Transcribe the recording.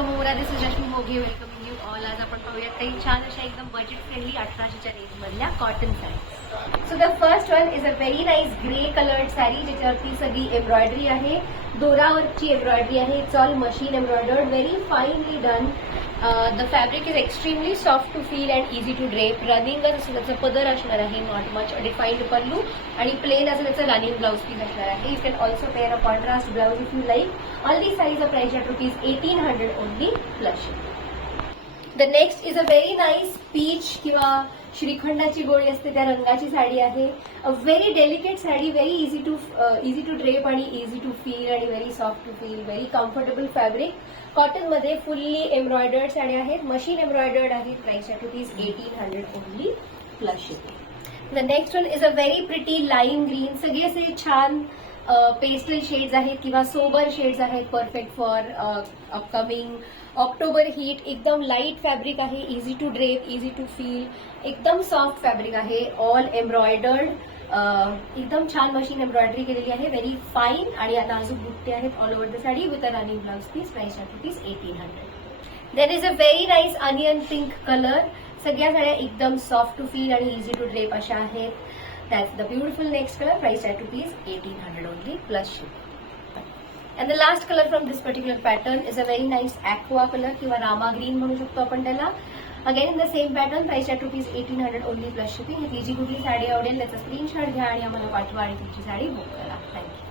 From Mora. This is Rashmi Moghe. Welcoming you all. आज आपण पाहूयात काही छान अशा एकदम बजेट फ्रेंडली 1800च्या रेंज मधल्या cotton sari. So the first one is a very nice grey coloured sari, ज्याच्यावरती सगळी एम्ब्रॉयडरी आहे, दोरावरची एम्ब्रॉयडरी आहे. It's all machine embroidered, very finely done. The fabric is extremely soft to feel and easy to drape. रनिंगच असं त्याचं पदर असणार आहे, नॉट मच डिफाईन्ड पल्लू, आणि प्लेन असं त्याचं रनिंग ब्लाउज पीस असणार आहे. You can also pair a contrast blouse if you like. All the saris are priced at ₹1800 only plus shipping. The next is a very nice peach किंवा श्रीखंडाची गोळी असते त्या रंगाची साडी आहे. A very delicate sari, very easy to drape आणि easy to feel आणि very soft to feel, very comfortable fabric. Cotton मध्ये फुल्ली एम्ब्रॉयडर्ड साड्या आहेत, मशीन एम्ब्रॉयडर्ड आहेत. Price at ₹1800 only plus shipping. The next one is a very pretty lime green. सगळे असे छान pastel shades आहेत किंवा सोबर शेड्स आहेत, perfect for upcoming October heat. एकदम लाईट फॅब्रिक आहे, easy to drape, easy to feel, एकदम soft fabric आहे. ऑल एम्ब्रॉयडर्ड, एकदम छान मशीन एम्ब्रॉयडरी केलेली आहे, व्हेरी फाईन. आणि नाजूक बुट्टे आहेत all over the sari with a running blouse piece. Price at ₹1800. There is a very nice onion pink colour. सगळ्या साड्या एकदम सॉफ्ट टू फील आणि इझी टू ड्रेप अशा आहेत. That's the beautiful next color, priced at ₹1800 only plus shipping. And the last color from this particular pattern is a very nice aqua color किंवा Rama green म्हणू शकतो आपण त्याला. Again in the same pattern, priced at ₹1800 only plus shipping. ही जी कुठली साडी आवडेल त्याचा screenshot घ्या आणि आम्हाला पाठवा आणि तुमची साडी बुक करा. थँक्यू.